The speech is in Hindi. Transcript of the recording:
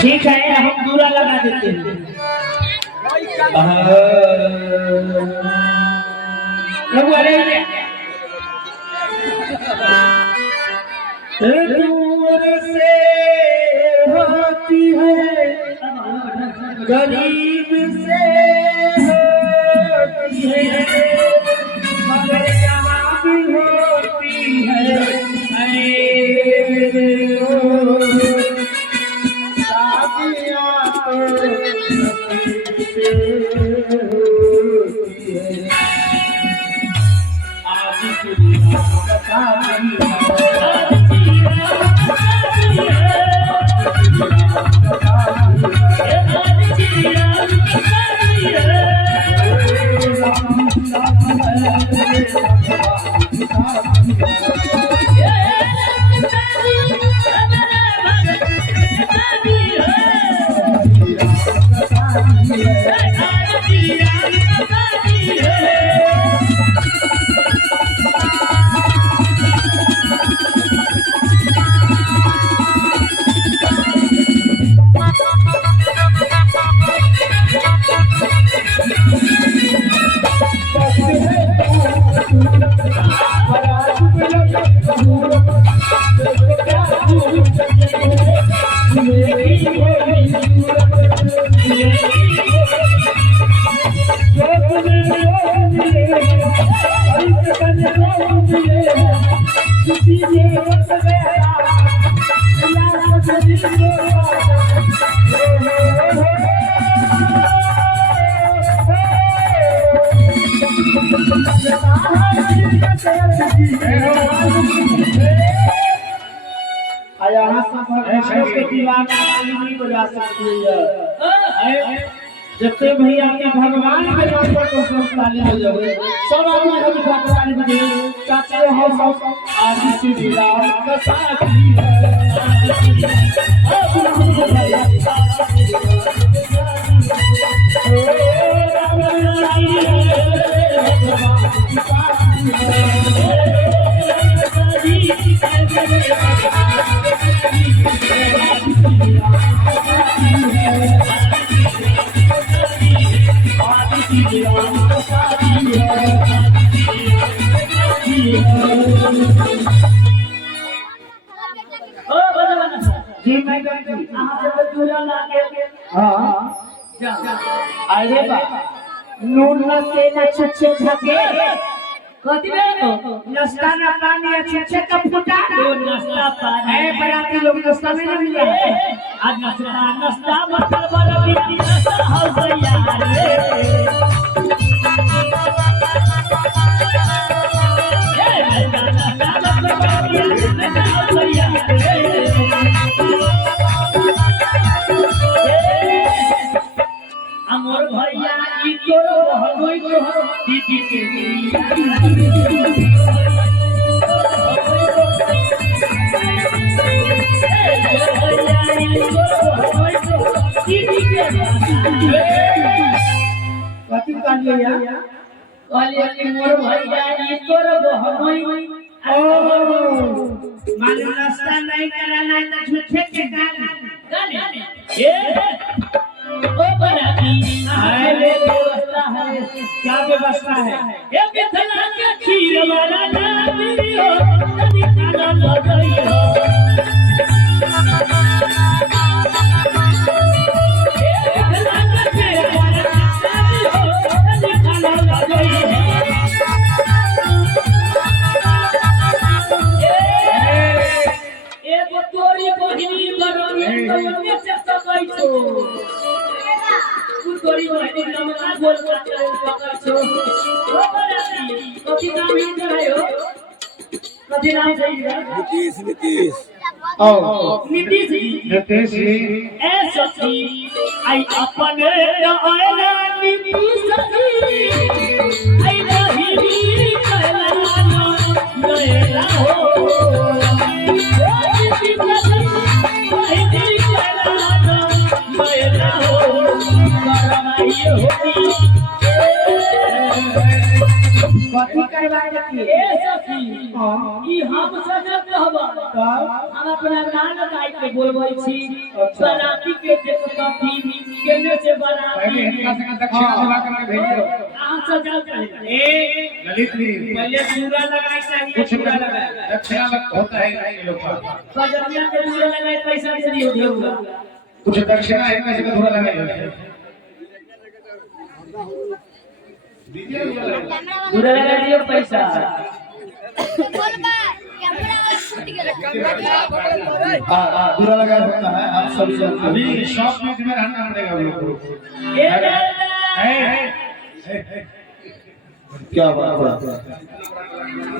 ठीक है हम दूरा लगा देते हैं। दूर से होती है गरीब से होती है मगर यहाँ भी होती है। जितने भैया के भगवान के नाम पर तो सब ताली बजाओ, सब आदमी हम ताली बजाओ। चाचा हो सब आज श्री राम का साथी जी मैं अरे नून न तेल छुच्छे छके कथी में नाश्ता ना पानी छुच्छे का फुटा दो नाश्ता पानी है बराती लोग नाश्ता में नहीं मिला आज नाश्ता मतलब बड़ा बिटी नाश्ता हो गया अमर भैया ई तोरो होई को दीदी के कथी कालिया कालिया के मोर भैया ई तोरो होई मान नाश्ता नहीं कराना तो झूठे के गाने ओ बराती है व्यवस्था है क्या व्यवस्था है एक मिथिला के खीर वाला नामी हो कभी खाना न गई हो मिथिला के खीर वाला नामी हो कभी खाना न गई हो एक तोरी बहिनी बरोनी तो में से सकई छो तोरी बहिनी नमका बोल सकई छो ओ बराती कथि नाम है हो कथि नाम है नीतीश नीतीश जी ए सखी आई अपने आयला नीतीश जी आई रही कहला गएला हो होती कथी करवा देती ए सखी ई हम सजत रहबा हम अपना गाना गाय के बोलबै छी बराती के देखता थी केने से बराती पहले इनका से दक्षिणा दिला करके भेज दो कहां से जाओ चले ए ललित जी पहले पूरा लगाई चाहिए कुछ पूरा लगाए दक्षिणा होता है नहीं लोग का बजरिया के पूरे लगाए पैसा से नहीं होगा कुछ दक्षिणा है कैसे का थोड़ा लगाइए पूरा लगा दियो पैसा पूरा लगा होता है आप सभी जानते हैं अभी शॉप में जिम्मेदार रहना पड़ेगा हम लोग को क्या बात है